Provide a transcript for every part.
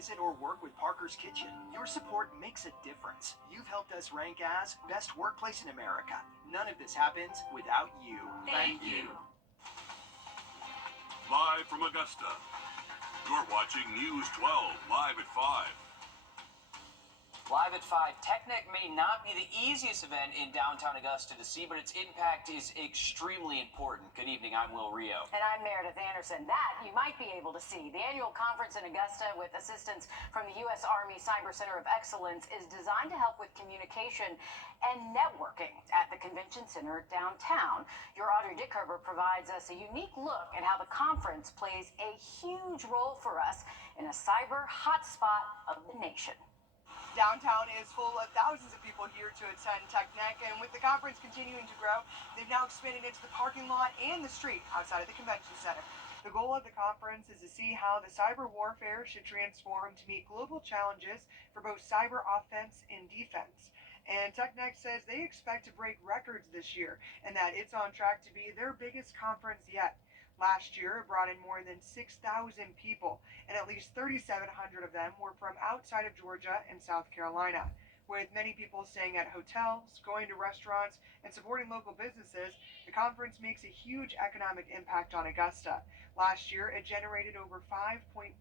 visit or work with Parker's Kitchen. Your support makes a difference. You've helped us rank as Best Workplace in America. None of this happens without you. Thank you. Live from Augusta, you're watching News 12 Live at 5. Live at 5, TechNet may not be the easiest event in downtown Augusta to see, but its impact is extremely important. Good evening, I'm Wrdw. And I'm Meredith Anderson. That you might be able to see. The annual conference in Augusta with assistance from the U.S. Army Cyber Center of Excellence is designed to help with communication and networking at the Convention Center downtown. Your Audrey Dickerber provides us a unique look at how the conference plays a huge role for us in a cyber hotspot of the nation. Downtown is full of thousands of people here to attend TechNet, and with the conference continuing to grow, they've now expanded into the parking lot and the street outside of the convention center. The goal of the conference is to see how the cyber warfare should transform to meet global challenges for both cyber offense and defense. And TechNet says they expect to break records this year and that it's on track to be their biggest conference yet. Last year, it brought in more than 6,000 people, and at least 3,700 of them were from outside of Georgia and South Carolina. With many people staying at hotels, going to restaurants, and supporting local businesses, the conference makes a huge economic impact on Augusta. Last year, it generated over $5.4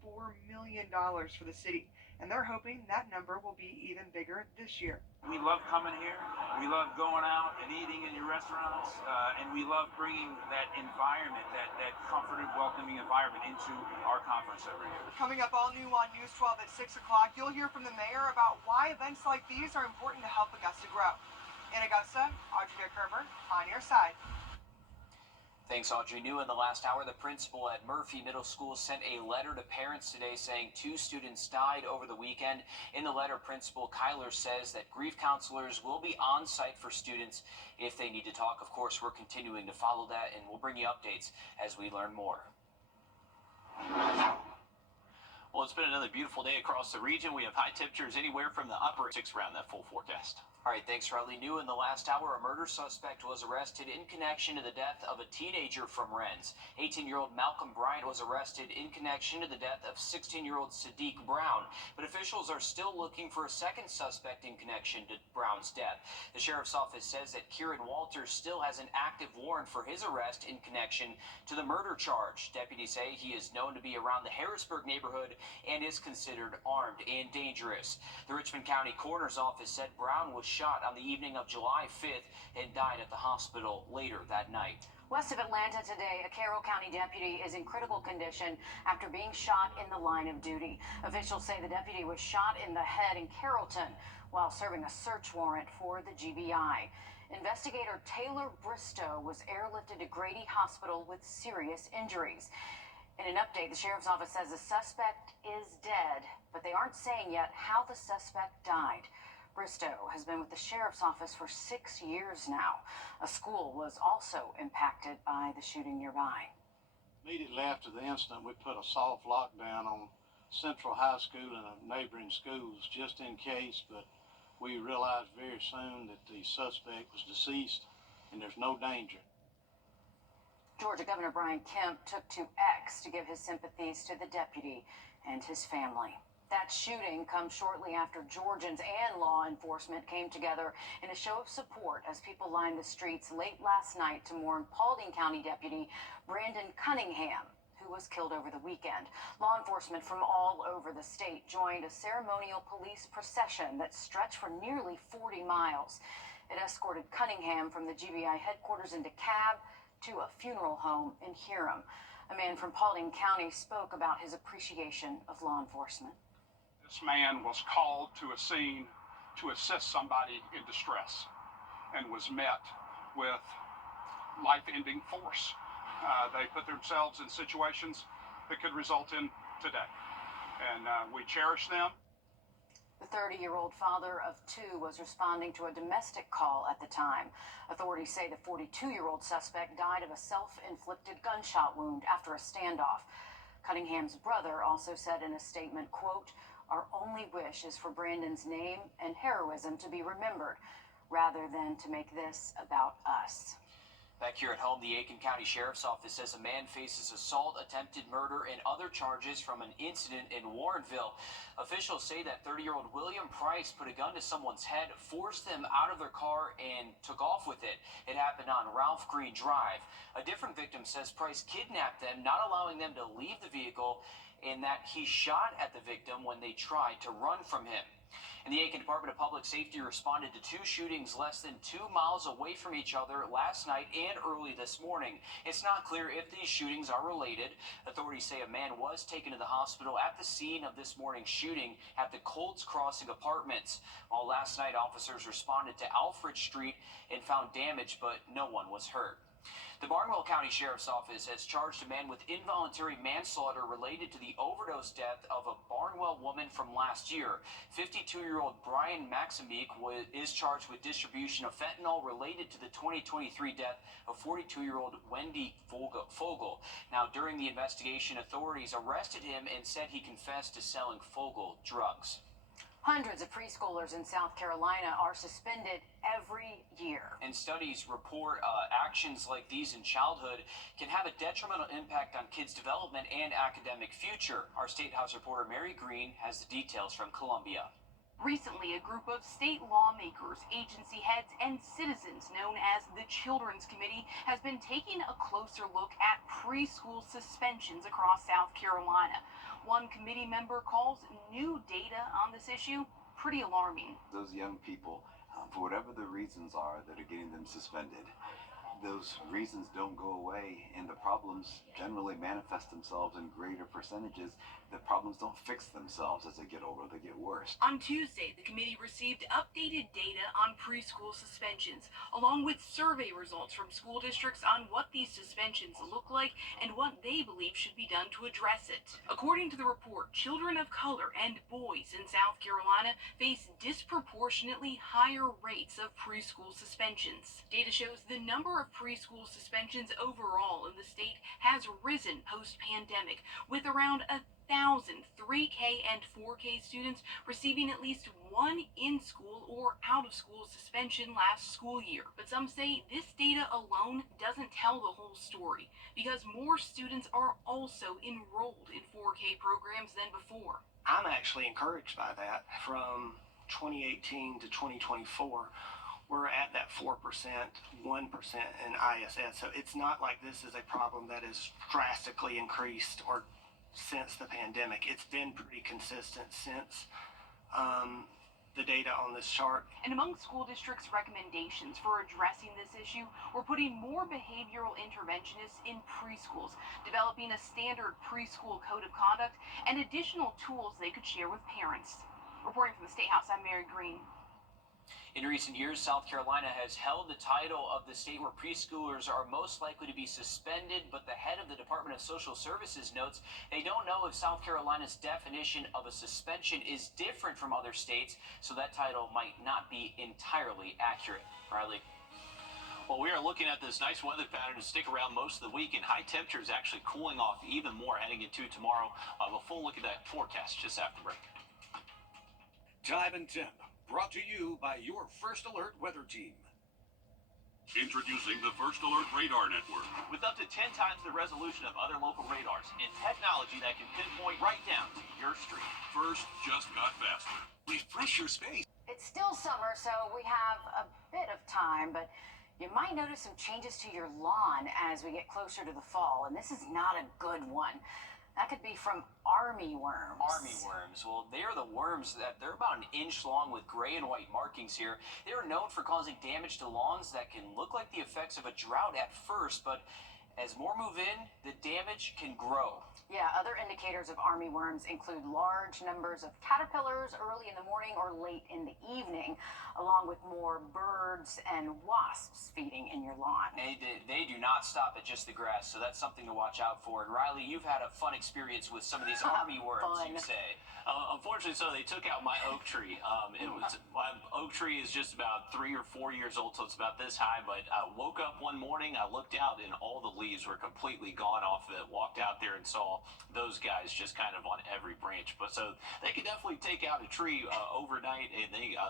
million for the city, and they're hoping that number will be even bigger this year. We love coming here. We love going out and eating in your restaurants, and we love bringing that environment, that comforted, welcoming environment into our conference every year. Coming up all new on News 12 at 6 o'clock, you'll hear from the mayor about why events like these are important to help Augusta grow. In Augusta, Audrey Dickerber, on your side. Thanks, Audrey. New in the last hour, the principal at Murphy Middle School sent a letter to parents today saying 2 students died over the weekend. In the letter, Principal Kyler says that grief counselors will be on site for students if they need to talk. Of course, we're continuing to follow that, and we'll bring you updates as we learn more. Well, it's been another beautiful day across the region. We have high temperatures anywhere from the upper 6 around that full forecast. All right, thanks, Riley. New in the last hour, a murder suspect was arrested in connection to the death of a teenager from Rennes. 18-year-old Malcolm Bryant was arrested in connection to the death of 16-year-old Sadiq Brown. But officials are still looking for a second suspect in connection to Brown's death. The sheriff's office says that Kieran Walters still has an active warrant for his arrest in connection to the murder charge. Deputies say he is known to be around the Harrisburg neighborhood and is considered armed and dangerous. The Richmond County Coroner's Office said Brown was shot on the evening of July 5th and died at the hospital later that night. West of Atlanta today, a Carroll County deputy is in critical condition after being shot in the line of duty. Officials say the deputy was shot in the head in Carrollton while serving a search warrant for the GBI. Investigator Taylor Bristow was airlifted to Grady Hospital with serious injuries. In an update, the sheriff's office says the suspect is dead, but they aren't saying yet how the suspect died. Bristow has been with the sheriff's office for 6 years now. A school was also impacted by the shooting nearby. Immediately after the incident, we put a soft lockdown on Central High School and neighboring schools just in case, but we realized very soon that the suspect was deceased and there's no danger. Georgia Governor Brian Kemp took to X to give his sympathies to the deputy and his family. That shooting comes shortly after Georgians and law enforcement came together in a show of support as people lined the streets late last night to mourn Paulding County Deputy Brandon Cunningham, who was killed over the weekend. Law enforcement from all over the state joined a ceremonial police procession that stretched for nearly 40 miles. It escorted Cunningham from the GBI headquarters in DeKalb to a funeral home in Hiram. A man from Paulding County spoke about his appreciation of law enforcement. This man was called to a scene to assist somebody in distress and was met with life-ending force. They put themselves in situations that could result in today, and we cherish them. The 30-year-old father of 2 was responding to a domestic call at the time. Authorities say the 42-year-old suspect died of a self-inflicted gunshot wound after a standoff. Cunningham's brother also said in a statement, quote, "Our only wish is for Brandon's name and heroism to be remembered, rather than to make this about us." Back here at home, the Aiken County Sheriff's Office says a man faces assault, attempted murder, and other charges from an incident in Wrdw. Officials say that 30-year-old William Price put a gun to someone's head, forced them out of their car, and took off with it. It happened on Ralph Green Drive. A different victim says Price kidnapped them, not allowing them to leave the vehicle, and that he shot at the victim when they tried to run from him. And the Aiken Department of Public Safety responded to 2 shootings less than 2 miles away from each other last night and early this morning. It's not clear if these shootings are related. Authorities say a man was taken to the hospital at the scene of this morning's shooting at the Colts Crossing Apartments. While last night officers responded to Alfred Street and found damage, but no one was hurt. The Barnwell County Sheriff's Office has charged a man with involuntary manslaughter related to the overdose death of a Barnwell woman from last year. 52-year-old Brian Maximique is charged with distribution of fentanyl related to the 2023 death of 42-year-old Wendy Fogel. Now, during the investigation, authorities arrested him and said he confessed to selling Fogel drugs. Hundreds of preschoolers in South Carolina are suspended every year. And studies report actions like these in childhood can have a detrimental impact on kids' development and academic future. Our State House reporter Mary Green has the details from Columbia. Recently, a group of state lawmakers, agency heads, and citizens known as the Children's Committee has been taking a closer look at preschool suspensions across South Carolina. One committee member calls new data on this issue pretty alarming. Those young people, for whatever the reasons are that are getting them suspended, those reasons don't go away, and the problems generally manifest themselves in greater percentages. The problems don't fix themselves as they get older, they get worse. On Tuesday, the committee received updated data on preschool suspensions, along with survey results from school districts on what these suspensions look like and what they believe should be done to address it. According to the report, children of color and boys in South Carolina face disproportionately higher rates of preschool suspensions. Data shows the number of preschool suspensions overall in the state has risen post-pandemic, with around 1,000 3K and 4K students receiving at least one in-school or out-of-school suspension last school year. But some say this data alone doesn't tell the whole story, because more students are also enrolled in 4K programs than before. I'm actually encouraged by that. From 2018 to 2024, we're at that 4%, 1% in ISS. So it's not like this is a problem that is drastically increased or since the pandemic. It's been pretty consistent since the data on this chart. And among school districts' recommendations for addressing this issue, we're putting more behavioral interventionists in preschools, developing a standard preschool code of conduct, and additional tools they could share with parents. Reporting from the State House, I'm Mary Green. In recent years, South Carolina has held the title of the state where preschoolers are most likely to be suspended, but the head of the Department of Social Services notes they don't know if South Carolina's definition of a suspension is different from other states, so that title might not be entirely accurate. Riley? Well, we are looking at this nice weather pattern to stick around most of the week, and high temperatures actually cooling off even more heading into tomorrow. A full look at that forecast just after break. Time and temp. Brought to you by your First Alert weather team. Introducing the First Alert Radar Network. With up to 10 times the resolution of other local radars and technology that can pinpoint right down to your street. First just got faster. Refresh your space. It's still summer, so we have a bit of time, but you might notice some changes to your lawn as we get closer to the fall, and this is not a good one. That could be from army worms. Army worms. Well, they are the worms they're about 1 inch long with gray and white markings here. They are known for causing damage to lawns that can look like the effects of a drought at first, but as more move in, the damage can grow. Yeah, other indicators of army worms include large numbers of caterpillars early in the morning or late in the evening, along with more birds and wasps feeding in your lawn. They do not stop at just the grass, so that's something to watch out for. And Riley, you've had a fun experience with some of these army worms, you say. Unfortunately, so they took out my oak tree. My oak tree is just about 3 or 4 years old, so it's about this high. But I woke up one morning, I looked out, and all the leaves were completely gone off of it. Walked out there and saw those guys just kind of on every branch. But so they could definitely take out a tree overnight. And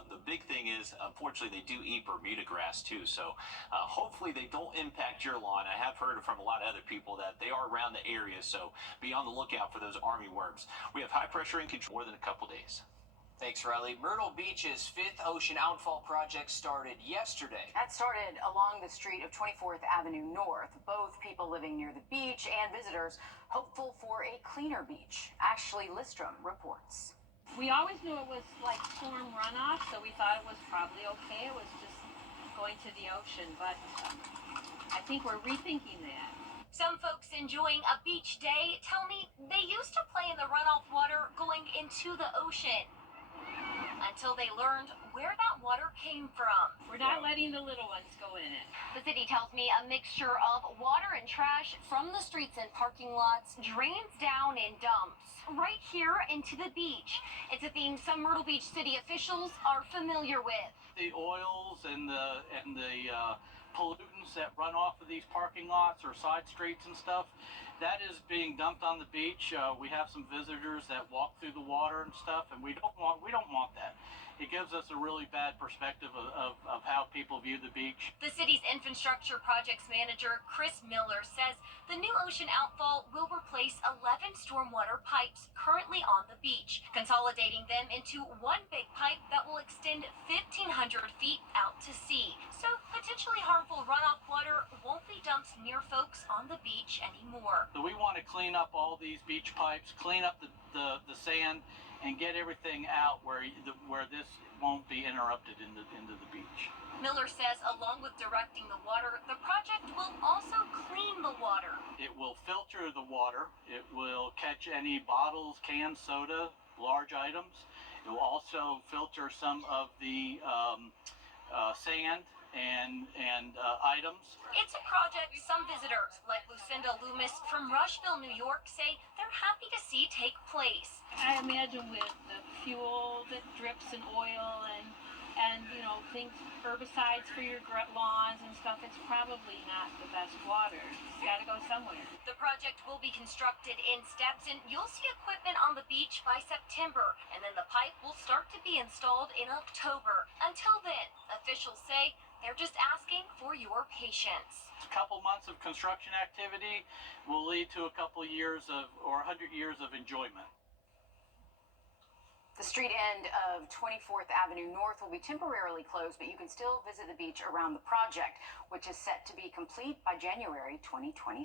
the big thing is, unfortunately, they do eat Bermuda grass too. So hopefully they don't impact your lawn. I have heard from a lot of other people that they are around the area, so be on the lookout for those army worms. We have high pressure and control more than a couple days. Thanks, Riley. Myrtle Beach's 5th Ocean Outfall project started yesterday. That started along the street of 24th Avenue North. Both people living near the beach and visitors hopeful for a cleaner beach. Ashley Listrom reports. We always knew it was like storm runoff, so we thought it was probably okay. It was just going to the ocean, but I think we're rethinking that. Some folks enjoying a beach day tell me they used to play in the runoff water going into the ocean until they learned where that water came from. We're not letting the little ones go in it. The city tells me a mixture of water and trash from the streets and parking lots drains down in dumps right here into the beach. It's a theme some Myrtle Beach city officials are familiar with. The oils and the pollutants that run off of these parking lots or side streets and stuff, that is being dumped on the beach. We have some visitors that walk through the water and stuff, and we don't want that. It gives us a really bad perspective of how people view the beach. The city's infrastructure projects manager, Chris Miller, says the new ocean outfall will replace 11 stormwater pipes currently on the beach, consolidating them into one big pipe that will extend 1,500 feet out to sea. So potentially harmful runoff water won't be dumped near folks on the beach anymore. So we want to clean up all these beach pipes, clean up the sand, and get everything out where this won't be interrupted into the beach. Miller says along with directing the water, the project will also clean the water. It will filter the water. It will catch any bottles, canned soda, large items. It will also filter some of the sand and items. It's a project some visitors, like Lucinda Loomis from Rushville, New York, say they're happy to see take place. I imagine with the fuel that drips in oil and things, herbicides for your lawns and stuff, it's probably not the best water. It's got to go somewhere. The project will be constructed in steps, and you'll see equipment on the beach by September, and then the pipe will start to be installed in October. Until then, officials say they're just asking for your patience. A couple months of construction activity will lead to a couple years or 100 years of enjoyment. The street end of 24th Avenue North will be temporarily closed, but you can still visit the beach around the project, which is set to be complete by January 2026.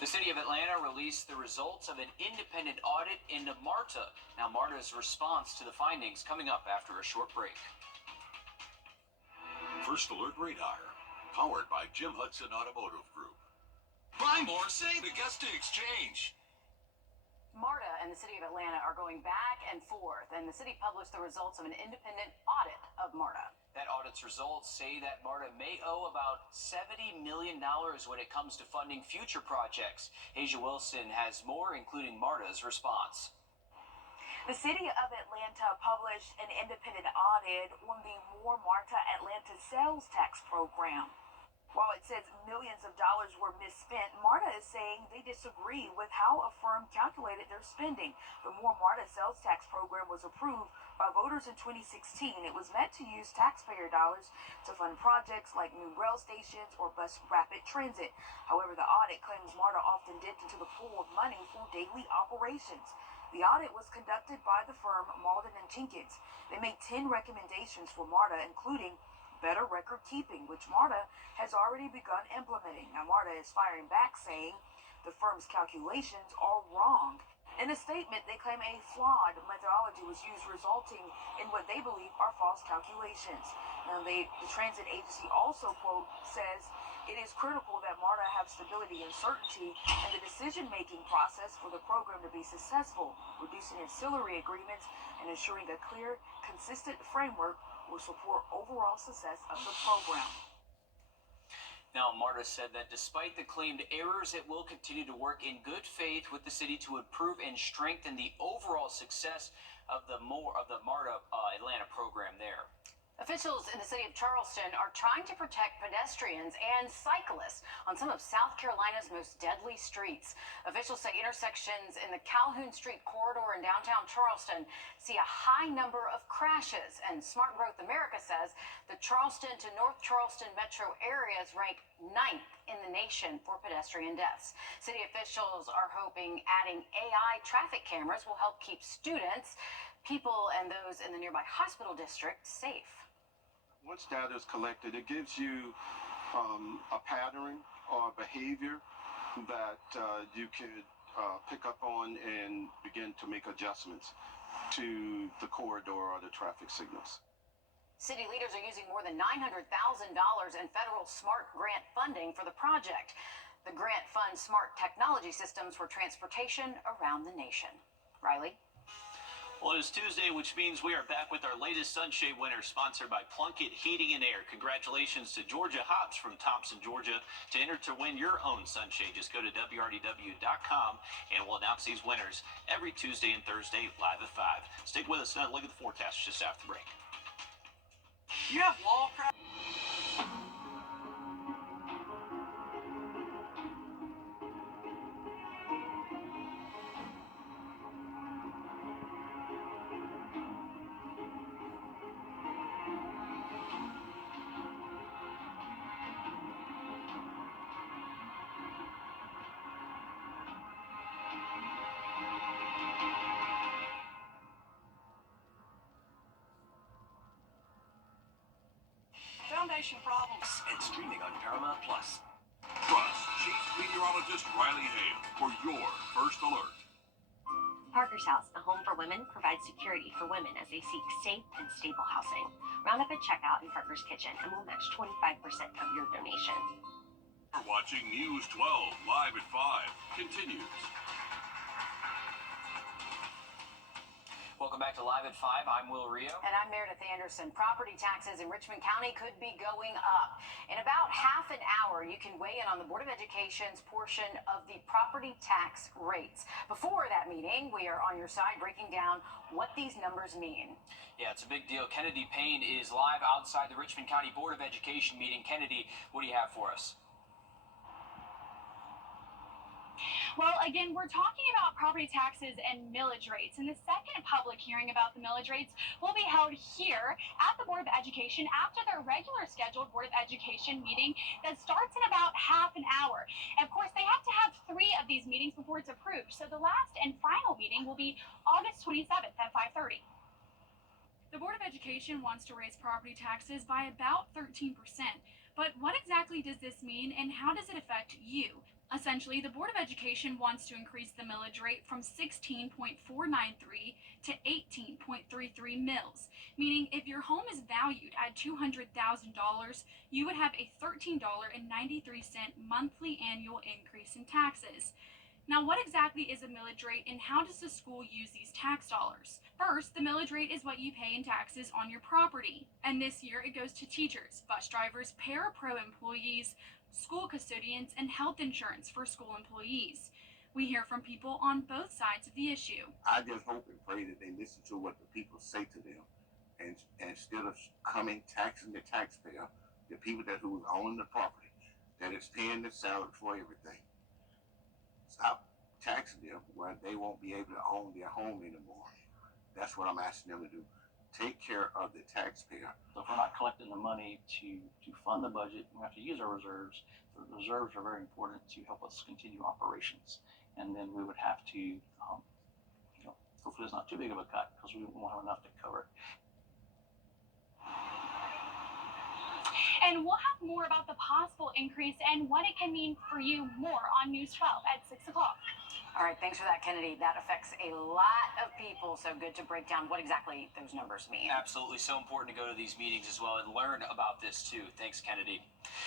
The city of Atlanta released the results of an independent audit into MARTA. Now, MARTA's response to the findings coming up after a short break. First Alert Radar, powered by Jim Hudson Automotive Group. Buy more, save at Guesting Exchange. MARTA and the city of Atlanta are going back and forth, and the city published the results of an independent audit of MARTA. That audit's results say that MARTA may owe about $70 million when it comes to funding future projects. Asia Wilson has more, including MARTA's response. The city of Atlanta published an independent audit on the More MARTA Atlanta sales tax program. While it says millions of dollars were misspent, MARTA is saying they disagree with how a firm calculated their spending. The More MARTA sales tax program was approved by voters in 2016. It was meant to use taxpayer dollars to fund projects like new rail stations or bus rapid transit. However, the audit claims MARTA often dipped into the pool of money for daily operations. The audit was conducted by the firm Malden & Jenkins. They made 10 recommendations for MARTA, including better record keeping, which MARTA has already begun implementing. Now, MARTA is firing back, saying the firm's calculations are wrong. In a statement, they claim a flawed methodology was used, resulting in what they believe are false calculations. Now, the transit agency also, quote, says it is critical that MARTA have stability and certainty in the decision-making process for the program to be successful, reducing ancillary agreements and ensuring a clear, consistent framework will support overall success of the program. Now, Marta said that despite the claimed errors, it will continue to work in good faith with the city to improve and strengthen the overall success of the MARTA Atlanta program there. Officials in the city of Charleston are trying to protect pedestrians and cyclists on some of South Carolina's most deadly streets. Officials say intersections in the Calhoun Street corridor in downtown Charleston see a high number of crashes. And Smart Growth America says the Charleston to North Charleston metro areas rank 9th in the nation for pedestrian deaths. City officials are hoping adding AI traffic cameras will help keep students, people, and those in the nearby hospital district safe. Once data is collected, it gives you a pattern or behavior that you could pick up on and begin to make adjustments to the corridor or the traffic signals. City leaders are using more than $900,000 in federal SMART grant funding for the project. The grant funds smart technology systems for transportation around the nation. Riley? Well, it is Tuesday, which means we are back with our latest Sunshade winner, sponsored by Plunkett Heating and Air. Congratulations to Georgia Hobbs from Thompson, Georgia. To enter to win your own sunshade, just go to WRDW.com and we'll announce these winners every Tuesday and Thursday live at 5. Stick with us and look at the forecast just after the break. You have wall crap. Foundation problems And streaming on Paramount Plus. Trust Chief Meteorologist Riley Hale for your first alert. Parker's House, a home for women, provides security for women as they seek safe and stable housing. Round up at checkout in Parker's Kitchen and we'll match 25% of your donation. You're watching News 12 live at 5 continues. Welcome back to Live at 5. I'm Will Rio. And I'm Meredith Anderson. Property taxes in Richmond County could be going up. In about half an hour, you can weigh in on the Board of Education's portion of the property tax rates. Before that meeting, we are on your side breaking down what these numbers mean. Yeah, it's a big deal. Kennedy Payne is live outside the Richmond County Board of Education meeting. Kennedy, what do you have for us? Well, again, we're talking about property taxes and millage rates, and the second public hearing about the millage rates will be held here at the Board of Education after their regular scheduled Board of Education meeting that starts in about half an hour. And of course, they have to have 3 of these meetings before it's approved, so the last and final meeting will be August 27th at 5:30. The Board of Education wants to raise property taxes by about 13%. But what exactly does this mean, and how does it affect you? Essentially, the Board of Education wants to increase the millage rate from 16.493 to 18.33 mils, meaning if your home is valued at $200,000, you would have a $13.93 monthly annual increase in taxes. Now, what exactly is a millage rate, and how does the school use these tax dollars? First, the millage rate is what you pay in taxes on your property. And this year, it goes to teachers, bus drivers, parapro employees, school custodians, and health insurance for school employees. We hear from people on both sides of the issue. I just hope and pray that they listen to what the people say to them, and instead of taxing the taxpayer, the people who is owning the property, that is paying the salary for everything. Stop taxing them where they won't be able to own their home anymore. That's what I'm asking them to do. Take care of the taxpayer. So if we're not collecting the money to fund the budget, we have to use our reserves. The reserves are very important to help us continue operations. And then we would have to, hopefully it's not too big of a cut because we won't have enough to cover it. And we'll have more about the possible increase and what it can mean for you more on News 12 at 6 o'clock. All right, thanks for that, Kennedy. That affects a lot of people, so good to break down what exactly those numbers mean. Absolutely, so important to go to these meetings as well and learn about this too. Thanks, Kennedy.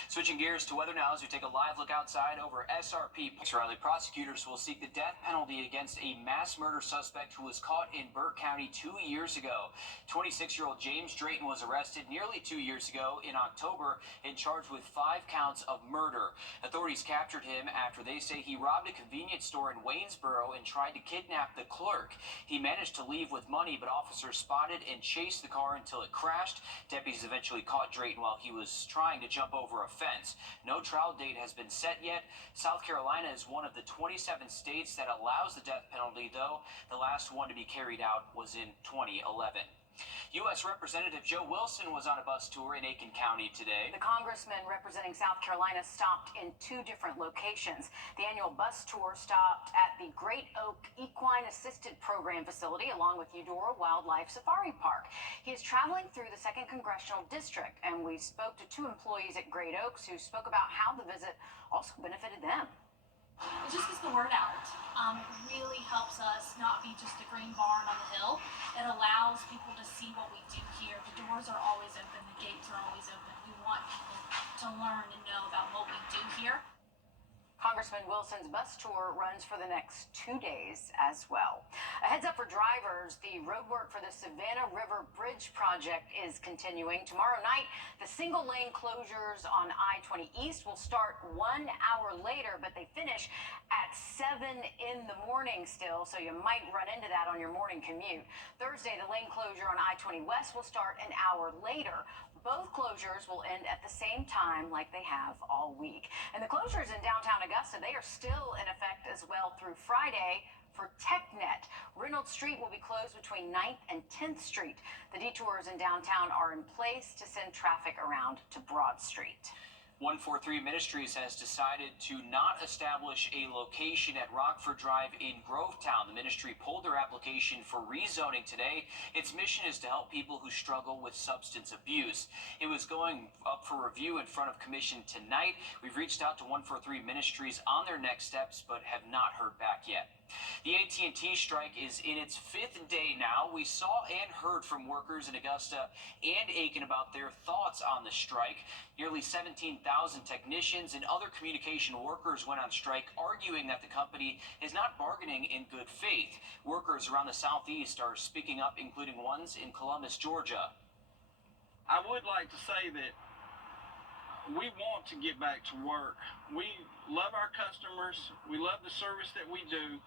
Switching gears to weather now as we take a live look outside over SRP. Riley, prosecutors will seek the death penalty against a mass murder suspect who was caught in Burke County 2 years ago. 26-year-old James Drayton was arrested nearly 2 years ago in October and charged with 5 counts of murder. Authorities captured him after they say he robbed a convenience store in Waynesboro and tried to kidnap the clerk. He managed to leave with money, but officers spotted and chased the car until it crashed. Deputies eventually caught Drayton while he was trying to jump over a fence. No trial date has been set yet. South Carolina is one of the 27 states that allows the death penalty, though the last one to be carried out was in 2011. U.S. Representative Joe Wilson was on a bus tour in Aiken County today. The congressman representing South Carolina stopped in 2 different locations. The annual bus tour stopped at the Great Oak Equine Assisted Program facility along with Eudora Wildlife Safari Park. He is traveling through the 2nd Congressional District, and we spoke to 2 employees at Great Oaks who spoke about how the visit also benefited them. It just gets the word out. It really helps us not be just a green barn on the hill. It allows people to see what we do here. The doors are always open. The gates are always open. We want people to learn and know about what we do here. Congressman Wilson's bus tour runs for the next 2 days as well. A heads up for drivers, the roadwork for the Savannah River Bridge project is continuing. Tomorrow night, the single-lane closures on I-20 East will start 1 hour later, but they finish at 7 in the morning still, so you might run into that on your morning commute. Thursday, the lane closure on I-20 West will start an hour later. Both closures will end at the same time like they have all week. And the closures in downtown Augusta, they are still in effect as well through Friday for TechNet. Reynolds Street will be closed between 9th and 10th Street. The detours in downtown are in place to send traffic around to Broad Street. 143 Ministries has decided to not establish a location at Rockford Drive in Grovetown. The ministry pulled their application for rezoning today. Its mission is to help people who struggle with substance abuse. It was going up for review in front of commission tonight. We've reached out to 143 Ministries on their next steps, but have not heard back yet. The AT&T strike is in its 5th day now. We saw and heard from workers in Augusta and Aiken about their thoughts on the strike. Nearly 17,000 technicians and other communication workers went on strike, arguing that the company is not bargaining in good faith. Workers around the Southeast are speaking up, including ones in Columbus, Georgia. I would like to say that we want to get back to work. We love our customers. We love the service that we do.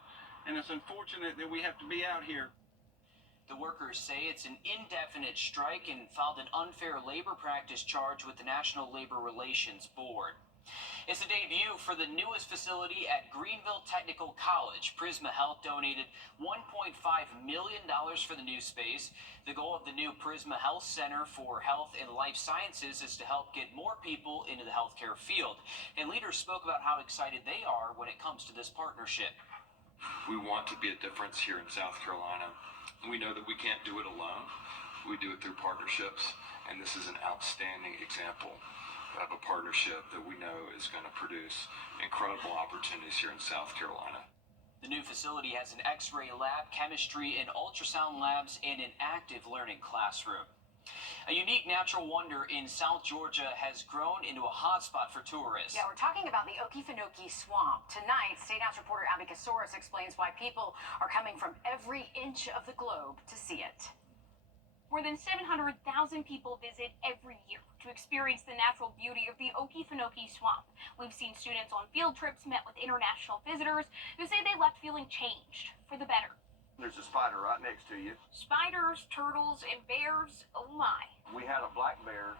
And it's unfortunate that we have to be out here. The workers say it's an indefinite strike and filed an unfair labor practice charge with the National Labor Relations Board. It's the debut for the newest facility at Greenville Technical College. Prisma Health donated $1.5 million for the new space. The goal of the new Prisma Health Center for Health and Life Sciences is to help get more people into the healthcare field. And leaders spoke about how excited they are when it comes to this partnership. We want to be a difference here in South Carolina. We know that we can't do it alone. We do it through partnerships, and this is an outstanding example of a partnership that we know is going to produce incredible opportunities here in South Carolina. The new facility has an X-ray lab, chemistry and ultrasound labs, and an active learning classroom. A unique natural wonder in South Georgia has grown into a hotspot for tourists. Yeah, we're talking about the Okefenokee Swamp. Tonight, State House reporter Abby Kasoris explains why people are coming from every inch of the globe to see it. More than 700,000 people visit every year to experience the natural beauty of the Okefenokee Swamp. We've seen students on field trips met with international visitors who say they left feeling changed for the better. There's a spider right next to you. Spiders, turtles, and bears, oh my. We had a black bear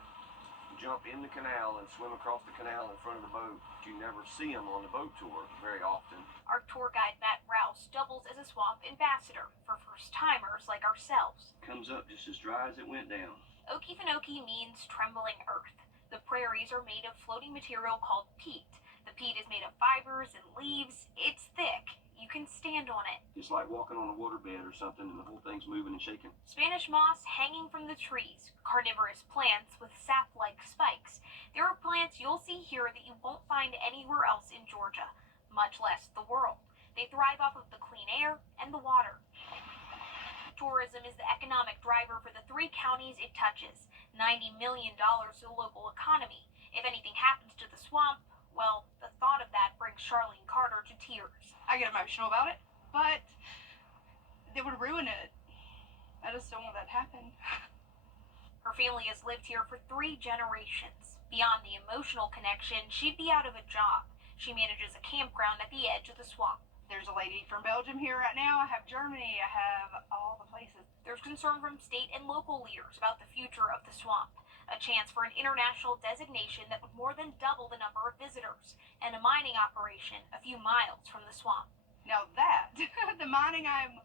jump in the canal and swim across the canal in front of the boat. You never see them on the boat tour very often. Our tour guide, Matt Rouse, doubles as a swamp ambassador for first-timers like ourselves. Comes up just as dry as it went down. Okefenokee means trembling earth. The prairies are made of floating material called peat. The peat is made of fibers and leaves. It's thick. You can stand on it. It's like walking on a waterbed or something, and the whole thing's moving and shaking. Spanish moss hanging from the trees, carnivorous plants with sap-like spikes. There are plants you'll see here that you won't find anywhere else in Georgia, much less the world. They thrive off of the clean air and the water. Tourism is the economic driver for the 3 counties it touches, $90 million to the local economy. If anything happens to the swamp, well, the thought of that brings Charlene Carter to tears. I get emotional about it, but they would ruin it. I just don't want that to happen. Her family has lived here for 3 generations. Beyond the emotional connection, she'd be out of a job. She manages a campground at the edge of the swamp. There's a lady from Belgium here right now. I have Germany. I have all the places. There's concern from state and local leaders about the future of the swamp. A chance for an international designation that would more than double the number of visitors, and a mining operation a few miles from the swamp. Now that, the mining I'm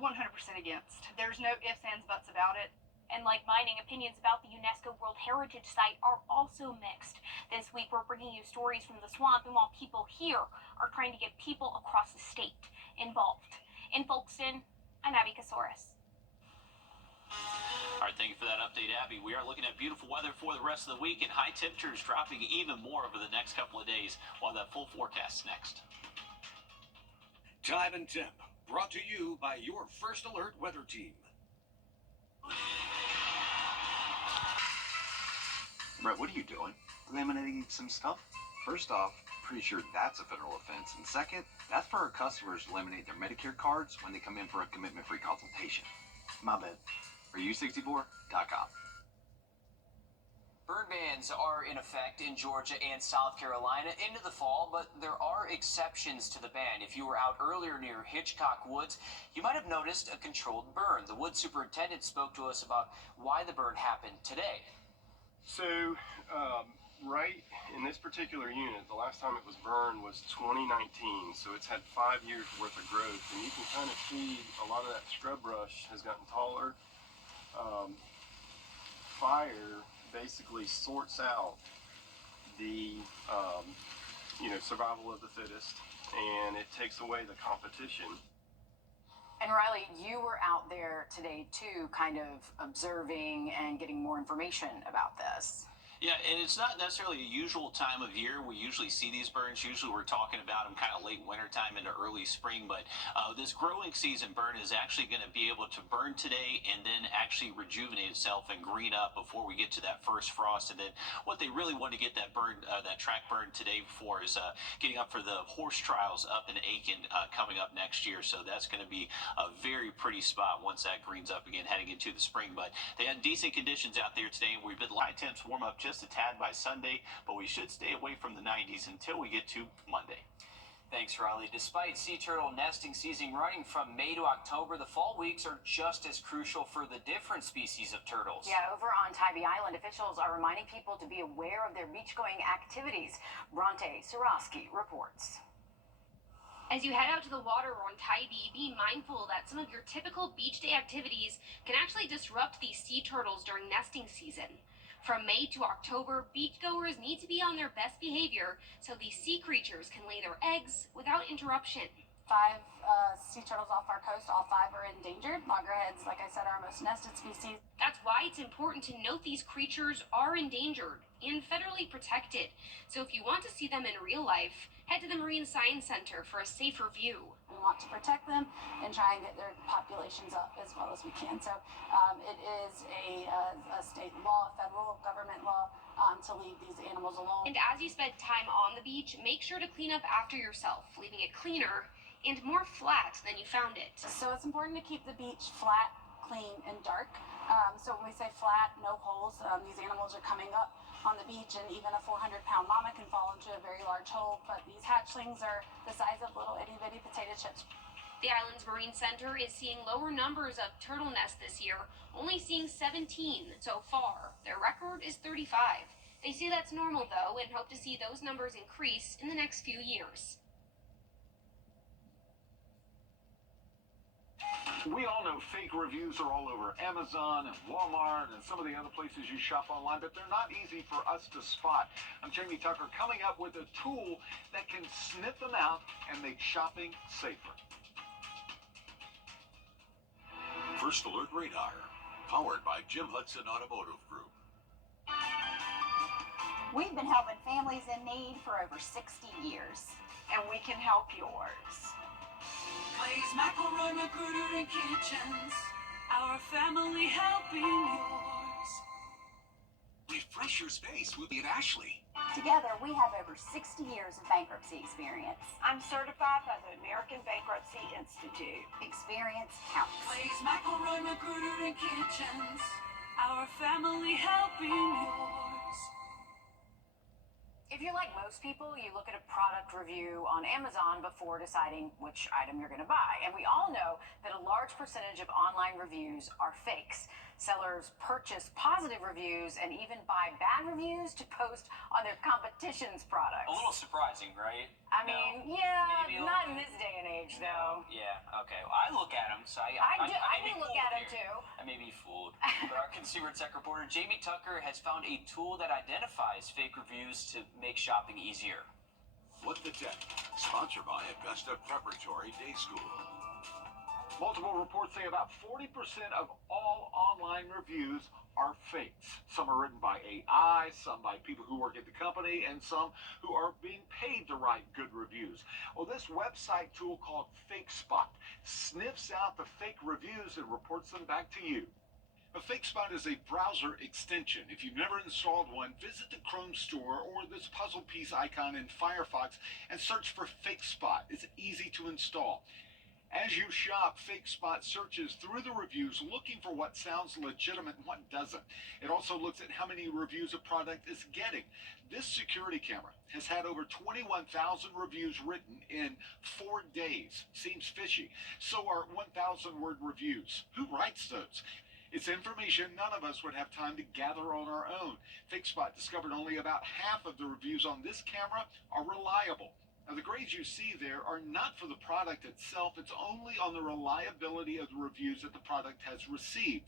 100% against. There's no ifs, ands, buts about it. And like mining, opinions about the UNESCO World Heritage Site are also mixed. This week we're bringing you stories from the swamp, and while people here are trying to get people across the state involved. In Folkston, I'm Abby Casaurus. All right, thank you for that update, Abby. We are looking at beautiful weather for the rest of the week, and high temperatures dropping even more over the next couple of days. We'll have that full forecast next. Time and Temp, brought to you by your First Alert weather team. Brett, what are you doing? Laminating some stuff. First off, pretty sure that's a federal offense. And second, that's for our customers to laminate their Medicare cards when they come in for a commitment-free consultation. My bad. For U64.com. Burn bans are in effect in Georgia and South Carolina into the fall, but there are exceptions to the ban. If you were out earlier near Hitchcock Woods, you might have noticed a controlled burn. The woods superintendent spoke to us about why the burn happened today. So, right in this particular unit, the last time it was burned was 2019, so it's had 5 years worth of growth, and you can kind of see a lot of that scrub brush has gotten taller. Fire basically sorts out the survival of the fittest, and it takes away the competition. And Riley, you were out there today too, kind of observing and getting more information about this. Yeah, and it's not necessarily a usual time of year. We usually see these burns. Usually we're talking about them kind of late wintertime into early spring, but this growing season burn is actually going to be able to burn today and then actually rejuvenate itself and green up before we get to that first frost. And then what they really want to get that burn, that track burn today for is getting up for the horse trials up in Aiken coming up next year. So that's going to be a very pretty spot once that greens up again heading into the spring. But they had decent conditions out there today, and we've been high temps warm up just a tad by Sunday, but we should stay away from the 90s until we get to Monday. Thanks, Riley. Despite sea turtle nesting season running from May to October, the fall weeks are just as crucial for the different species of turtles. Yeah, over on Tybee Island, officials are reminding people to be aware of their beach-going activities. Bronte Soroski reports. As you head out to the water on Tybee, be mindful that some of your typical beach day activities can actually disrupt these sea turtles during nesting season. From May to October, beachgoers need to be on their best behavior so these sea creatures can lay their eggs without interruption. 5 sea turtles off our coast, all 5 are endangered. Loggerheads, like I said, are our most nested species. That's why it's important to note these creatures are endangered and federally protected. So if you want to see them in real life, head to the Marine Science Center for a safer view. We want to protect them and try and get their populations up as well as we can. So it is a state law, federal government law, to leave these animals alone. And as you spend time on the beach, make sure to clean up after yourself, leaving it cleaner and more flat than you found it. So it's important to keep the beach flat, clean, and dark. So when we say flat, no holes, these animals are coming up on the beach, and even a 400-pound mama can fall into a very large hole, but these hatchlings are the size of little itty-bitty potato chips. The island's Marine Center is seeing lower numbers of turtle nests this year, only seeing 17 so far. Their record is 35. They say that's normal, though, and hope to see those numbers increase in the next few years. We all know fake reviews are all over Amazon and Walmart and some of the other places you shop online, but they're not easy for us to spot. I'm Jamie Tucker, coming up with a tool that can sniff them out and make shopping safer. First Alert Radar, powered by Jim Hudson Automotive Group. We've been helping families in need for over 60 years. and we can help yours. Blaze Macaroni Magruder and Kitchens, our family helping yours. Refresh your space with me at Ashley. Together, we have over 60 years of bankruptcy experience. I'm certified by the American Bankruptcy Institute. Experience counts. Blaze Macaroni Magruder and Kitchens, our family helping yours. If you're like most people, you look at a product review on Amazon before deciding which item you're going to buy. And we all know that a large percentage of online reviews are fakes. Sellers purchase positive reviews and even buy bad reviews to post on their competition's products. A little surprising, right? I mean, yeah, Maybe a not in little this day and age, though. Yeah, okay. Well, I look at them, so I do may be look fooled at them, here. too. I may be fooled. But our consumer tech reporter, Jamie Tucker, has found a tool that identifies fake reviews to make shopping easier. What the Tech, sponsored by Augusta Preparatory Day School. Multiple reports say about 40% of all online reviews are fakes. Some are written by AI, some by people who work at the company, and some who are being paid to write good reviews. Well, this website tool called FakeSpot sniffs out the fake reviews and reports them back to you. A FakeSpot is a browser extension. If you've never installed one, visit the Chrome store or this puzzle piece icon in Firefox and search for FakeSpot. It's easy to install. As you shop, FakeSpot searches through the reviews looking for what sounds legitimate and what doesn't. It also looks at how many reviews a product is getting. This security camera has had over 21,000 reviews written in 4 days. Seems fishy. So are 1,000-word reviews. Who writes those? It's information none of us would have time to gather on our own. FakeSpot discovered only about half of the reviews on this camera are reliable. Now, the grades you see there are not for the product itself. It's only on the reliability of the reviews that the product has received.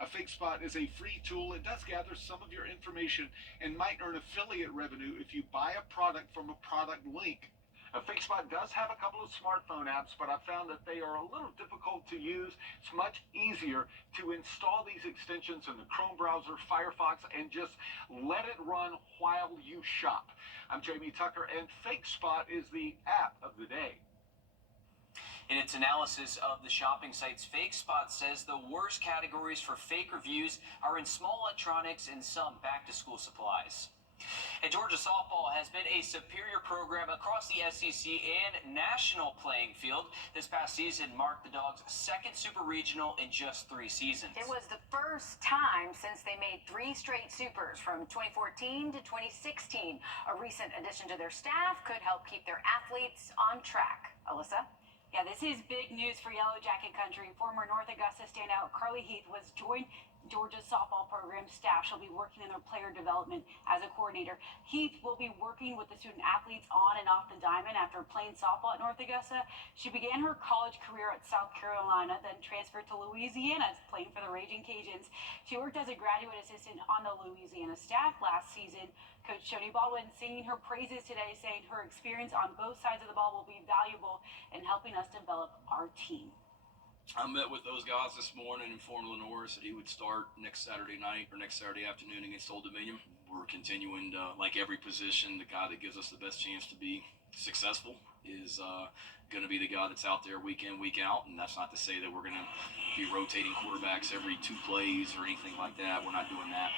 A FakeSpot is a free tool. It does gather some of your information and might earn affiliate revenue if you buy a product from a product link. FakeSpot does have a couple of smartphone apps, but I found that they are a little difficult to use. It's much easier to install these extensions in the Chrome browser, Firefox, and just let it run while you shop. I'm Jamie Tucker, and FakeSpot is the app of the day. In its analysis of the shopping sites, FakeSpot says the worst categories for fake reviews are in small electronics and some back-to-school supplies. And Georgia softball has been a superior program across the SEC and national playing field. This past season marked the Dogs' second super regional in just 3 seasons. It was the first time since they made 3 straight supers from 2014 to 2016. A recent addition to their staff could help keep their athletes on track. Alyssa? Yeah, this is big news for Yellow Jacket Country. Former North Augusta standout Carly Heath was joined Georgia's softball program staff. She'll be working in their player development as a coordinator. Heath will be working with the student athletes on and off the diamond after playing softball at North Augusta. She began her college career at South Carolina, then transferred to Louisiana, playing for the Raging Cajuns. She worked as a graduate assistant on the Louisiana staff last season. Coach Jody Baldwin singing her praises today, saying her experience on both sides of the ball will be valuable in helping us develop our team. I met with those guys this morning and informed Lenore that he would start next Saturday night or next Saturday afternoon against Old Dominion. We're continuing to, like every position, the guy that gives us the best chance to be successful is going to be the guy that's out there week in, week out. And that's not to say that we're going to be rotating quarterbacks every 2 plays or anything like that. We're not doing that.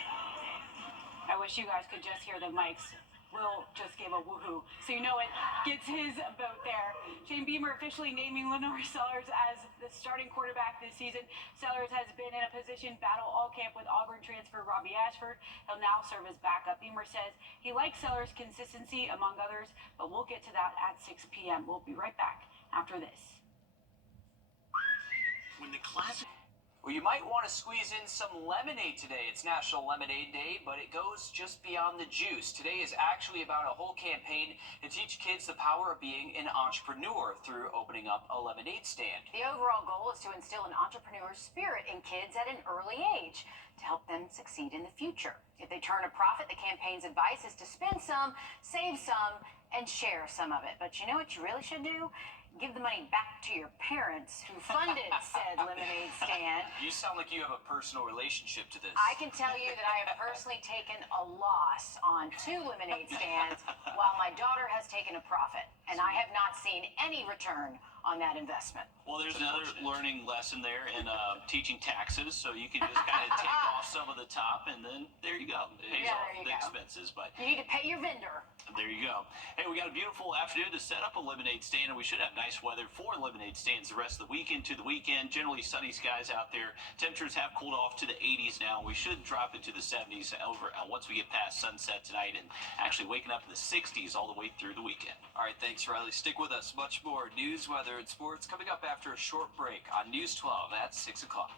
I wish you guys could just hear the mics. Will just gave a woohoo, so you know it gets his vote there. Shane Beamer officially naming Lenore Sellers as the starting quarterback this season. Sellers has been in a position battle all camp with Auburn transfer Robbie Ashford. He'll now serve as backup. Beamer says he likes Sellers' consistency, among others, but we'll get to that at 6 p.m. We'll be right back after this. When the classic... Well, you might want to squeeze in some lemonade today. It's National Lemonade Day, but it goes just beyond the juice. Today is actually about a whole campaign to teach kids the power of being an entrepreneur through opening up a lemonade stand. The overall goal is to instill an entrepreneur spirit in kids at an early age to help them succeed in the future. If they turn a profit, the campaign's advice is to spend some, save some, and share some of it. But you know what you really should do? give the money back to your parents who funded said lemonade stand. You sound like you have a personal relationship to this. I can tell you that I have personally taken a loss on 2 lemonade stands while my daughter has taken a profit, and I have not seen any return on that investment. Well, there's another learning lesson there in teaching taxes, so you can just kind of take off some of the top, and then there you go. It pays off the expenses. But you need to pay your vendor. There you go. Hey, we got a beautiful afternoon to set up a lemonade stand, and we should have nice weather for lemonade stands the rest of the weekend to the weekend. Generally sunny skies out there. Temperatures have cooled off to the 80s now. We should drop into the 70s over once we get past sunset tonight, and actually waking up in the 60s all the way through the weekend. All right, thanks, Riley. Stick with us. Much more news, weather, and sports coming up after a short break on News 12 at 6 o'clock.